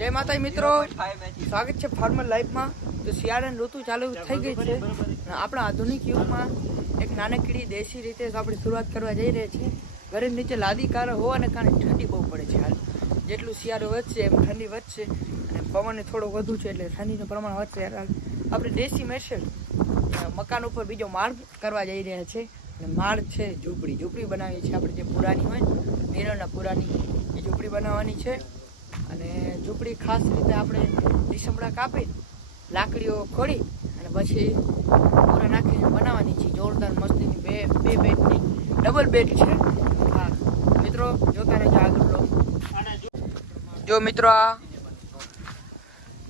જય માતા મિત્રો. સ્વાગત છે ફાર્મર લાઈફમાં તો શિયાળાની ઋતુ ચાલુ થઈ ગઈ છે. આપણા આધુનિક યુગમાં એક નાનકડી દેશી રીતે આપણે શરૂઆત કરવા જઈ રહ્યા છીએ. ઘરે નીચે લાદી કાર હોવાને કારણે ઠંડી બહુ પડે છે હાલ. જેટલું શિયાળો વધશે એમ ઠંડી વધશે. અને પવન થોડો વધુ છે એટલે ઠંડીનું પ્રમાણ વધશે આપણે દેશી મેસેલ મકાન ઉપર બીજો માળ કરવા જઈ રહ્યા છે. અને માળ છે ઝૂંપડી. ઝૂંપડી બનાવી છે આપણે જે પુરાની હોય ને પુરાની એ ઝૂંપડી બનાવવાની છે. અને ઝૂંપડી ખાસ રીતે આપણે ડીસમડા કાપી લાકડીઓ ખોડી અને પછી પૂરા નાખીને બનાવવાની છે. જોરદાર મસ્તીની બે બે બેડની ડબલ બેડ છે. હા, મિત્રો, જોતા રહેજો આગળ લો જો મિત્રો, આ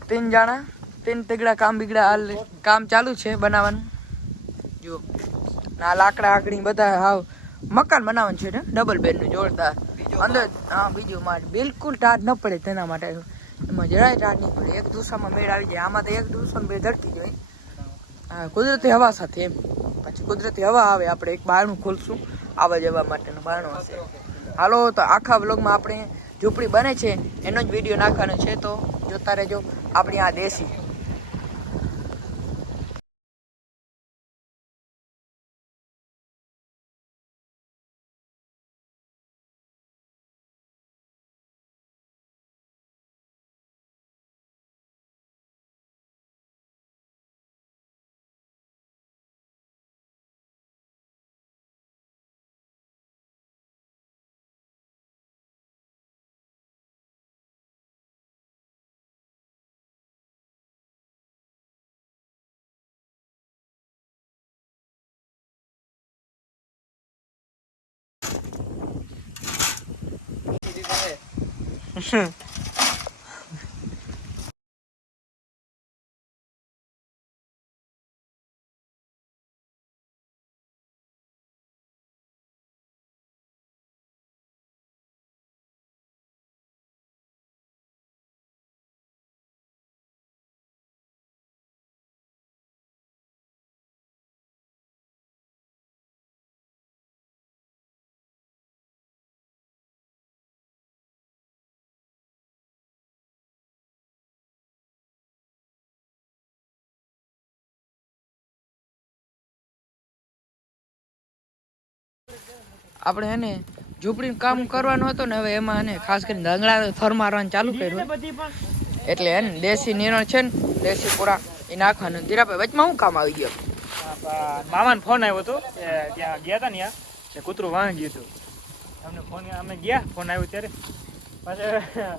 તીન જાણા, તીન તીગડા કામ બીગડા કામ ચાલુ છે બનાવવાનું. જો, આ લાકડા આકડી બધા હાવ મકાન બનાવવાનું છે ને? ડબલ બેડનું જોરદાર. અંદર, હા બીજું માળ બિલકુલ ટાટ ન પડે તેના માટે. એમાં જરાય ટાટ નહીં પડે. એક દુસામાં મેળ આવી જાય. આમાં તો એક દુસામાં બે ધડકી જાય. હા, કુદરતી હવા સાથે એમ. પછી કુદરતી હવા આવે. આપણે એક બારણું ખોલશું. આવવા જવા માટેનું બારણું હશે. હાલો, તો આખા બ્લોગમાં આપણે ઝૂંપડી બને છે. એનો જ વીડિયો નાખવાનો છે. તો જોતા રહેજો. આપણી આ દેશી 嗯。哼 આપણે એને ઝૂંપડીનું કામ કરવાનું હતું ને હવે એમાં એને ખાસ કરીને દંગડા થર મારવાનું ચાલુ કર્યું. એટલે એને દેશી નિરણ છે ને દેશી પૂરા એ નાખવાનું. ધીરાભાઈ વચમાં શું કામ આવી ગયો? મામાને ફોન આવ્યો હતો કે ત્યાં ગયા હતા ને ત્યાં તે કૂતરું વાંહી ગયું હતું. અમને ફોન અમે ગયા ફોન આવ્યો ત્યારે. પાછા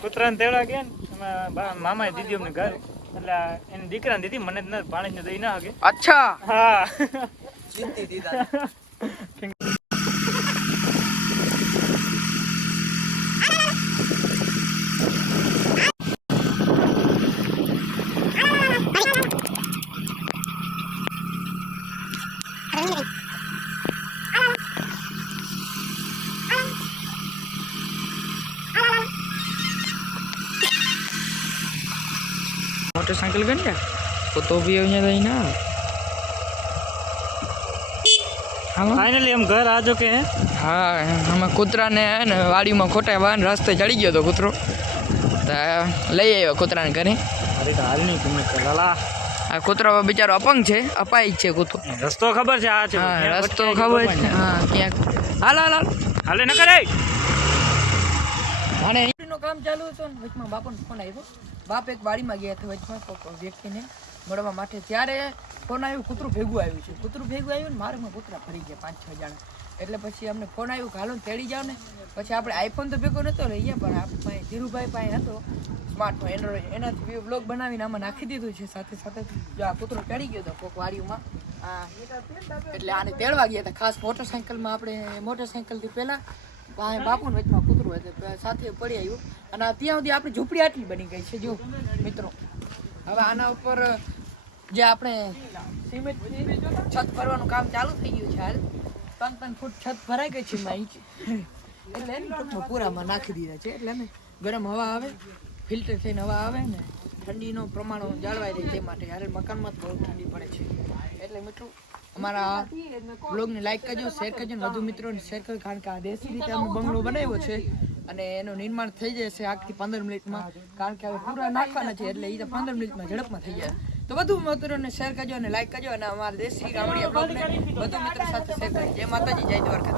કૂતરાને તેડવા ગયા ને એમાં મામાએ દીધી અમને ઘર. એટલે એની દીકરાને દીધી મને જ ન પાણી દઈ ના હગે અચ્છા! હા. મોટરસાયકલ કરી લે તો તો બી અહીંયા લઈ ના હાલો ફાઇનલી એમ ઘર આજો કે હે હા અમે કૂતરાને હે ને વાડીમાં ખોટા વાહન રસ્તે ચડી ગયો તો કૂતરો. તો લઈ આવ્યો કૂતરાને ઘરે. અરે હાલની હાલ નહીં તમને લાલા આ કૂતરો બિચારો અપંગ છે અપાય છે કૂતરો. રસ્તો ખબર છે આ છે. રસ્તો ખબર છે. હા ક્યાંક. હાલ હાલ. હાલ હાલે ન કરે અને નું કામ ચાલુ હતું ને વચમાં બાપાનો ફોન આવ્યો બાપ એક વાડીમાં ગયા હતા વચમાં વ્યક્તિને મળવા માટે. ત્યારે ફોન આવ્યું, કૂતરું ભેગું આવ્યું છે. કૂતરું ભેગું આવ્યું ને માર્ગમાં કૂતરા ફરી ગયા, પાંચ, છ જણા. એટલે પછી અમને ફોન આવ્યું હાલો તેડી જાઓ ને. પછી આપણે આઈફોન તો ભેગો નહોતો લઈ ગયા, પણ આપણે પાસે ધીરુભાઈ પાસે હતો સ્માર્ટફોન એન્ડ્રોઈડ એનાથી બ્લોગ બનાવીને આમાં નાખી દીધું છે. સાથે સાથે જો આ કૂતરો ચડી ગયો હતો કોક વાડીઓમાં. એટલે આને તેડવા ગયા હતા. ખાસ મોટરસાયકલમાં આપણે મોટરસાયકલથી પહેલાં બાપુને વચમાં કૂતરું હતો સાથે પડી આવ્યું. અને ત્યાં સુધી આપણી ઝૂંપડી આટલી બની ગઈ છે, જો, મિત્રો. હવે આના ઉપર જે આપણે સિમેન્ટ છત ભરવાનું કામ ચાલુ થઈ ગયું છે હાલ. ત્રણ ત્રણ ફૂટ છત ભરાઈ ગઈ છે ઇંચ એટલે એને પૂરામાં નાખી દીધા છે. એટલે ને ગરમ હવા આવે, ફિલ્ટર થઈને હવા આવે ને, ઠંડીનું પ્રમાણ જાળવાઈ રહે તે માટે હાલ મકાનમાં બહુ ઠંડી પડે છે. એટલે મિત્રો અમારા બ્લોગને લાઈક કરજો શેર કરજો વધુ મિત્રોને શેર કરજો કારણ કે આ દેશી રીતે અમે બંગલો બનાવ્યો છે અને એનું નિર્માણ થઈ જશે આઠથી પંદર મિનિટમાં, કારણ કે હવે પૂરા નાખવાના છે એટલે એ તો પંદર મિનિટમાં ઝડપમાં થઈ જાય. તો વધુ મિત્રોને શેર કરજો અને લાઈક કરજો અને અમારા દેશી ગામડીયા બ્લોગને વધુ મિત્રો સાથે શેર કરજો. જય માતાજી, જય દ્વારકા